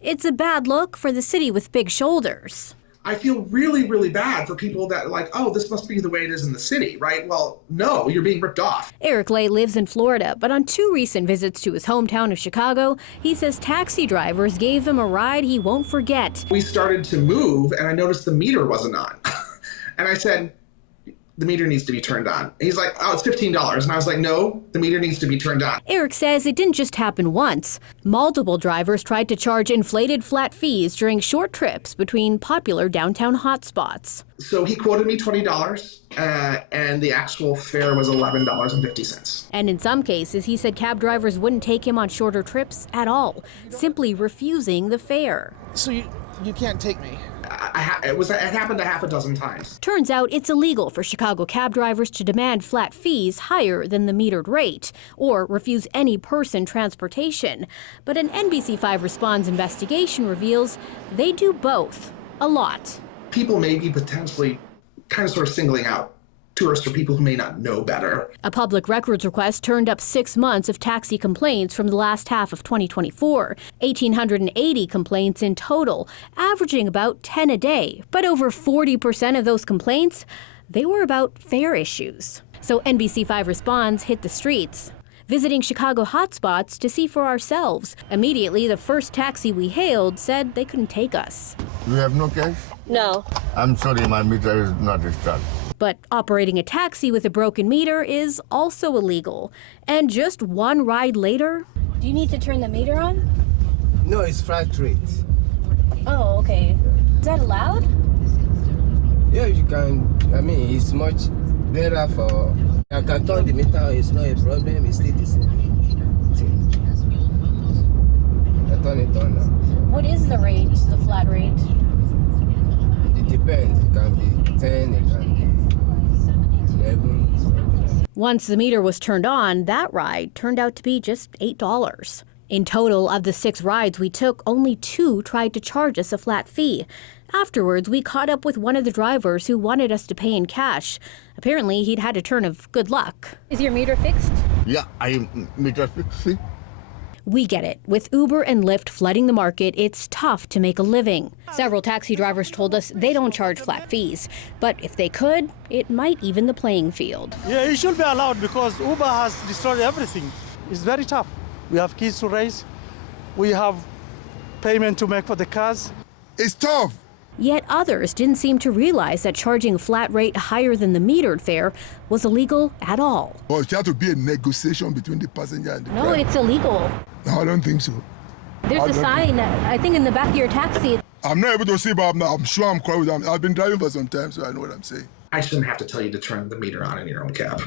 It's a bad look for the city with big shoulders. I feel really, really bad for people that are like, oh, this must be the way it is in the city, right? Well, no, you're being ripped off. Eric Lay lives in Florida, but on 2 recent visits to his hometown of Chicago, he says taxi drivers gave him a ride he won't forget. We started to move, and I noticed the meter wasn't on. And I said, the meter needs to be turned on. He's like, oh, it's $15. And I was like, no, the meter needs to be turned on. Eric says it didn't just happen once. Multiple drivers tried to charge inflated flat fees during short trips between popular downtown hotspots. So he quoted me $20, and the actual fare was $11.50. And in some cases, he said cab drivers wouldn't take him on shorter trips at all, simply refusing the fare. So you can't take me? It happened a half a dozen times. Turns out it's illegal for Chicago cab drivers to demand flat fees higher than the metered rate or refuse any person transportation. But an NBC5 Responds investigation reveals they do both a lot. People may be potentially kind of sort of singling out tourists or people who may not know better. A public records request turned up 6 months of taxi complaints from the last half of 2024. 1,880 complaints in total, averaging about 10 a day. But over 40% of those complaints, they were about fare issues. So NBC5 Responds hit the streets, visiting Chicago hotspots to see for ourselves. Immediately, the first taxi we hailed said they couldn't take us. You have no cash? No. I'm sorry, my meter is not discharged. But operating a taxi with a broken meter is also illegal. And just one ride later... Do you need to turn the meter on? No, it's flat rate. Oh, okay. Is that allowed? Yeah, you can. I mean, it's much better for... I can turn the meter, it's not a problem, it's still the same thing. I turn it on now. What is the rate, the flat rate? It depends. It can be 10, it can be 11. Once the meter was turned on, that ride turned out to be just $8. In total, of the 6 rides we took, only 2 tried to charge us a flat fee. Afterwards, we caught up with one of the drivers who wanted us to pay in cash. Apparently, he'd had a turn of good luck. Is your meter fixed? Yeah, I am meter fixed. See? We get it. With Uber and Lyft flooding the market, it's tough to make a living. Several taxi drivers told us they don't charge flat fees. But if they could, it might even the playing field. Yeah, it should be allowed because Uber has destroyed everything. It's very tough. We have kids to raise. We have payment to make for the cars. It's tough. Yet others didn't seem to realize that charging a flat rate higher than the metered fare was illegal at all. Well, it has to be a negotiation between the passenger and the No, driver. it's illegal. No, I don't think so. There's a sign, I think, in the back of your taxi. I'm not able to see, but I'm sure I'm quite with them. I've been driving for some time, so I know what I'm saying. I shouldn't have to tell you to turn the meter on in your own cab.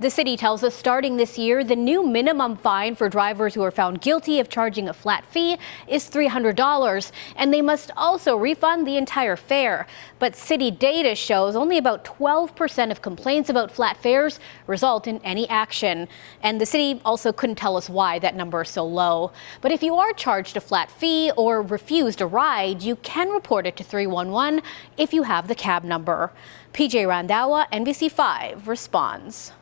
The city tells us starting this year, the new minimum fine for drivers who are found guilty of charging a flat fee is $300, and they must also refund the entire fare. But city data shows only about 12% of complaints about flat fares result in any action. And the city also couldn't tell us why that number is so low. But if you are charged a flat fee or refused a ride, you can report it to 311 if you have the cab number. PJ Randhawa, NBC5 Responds.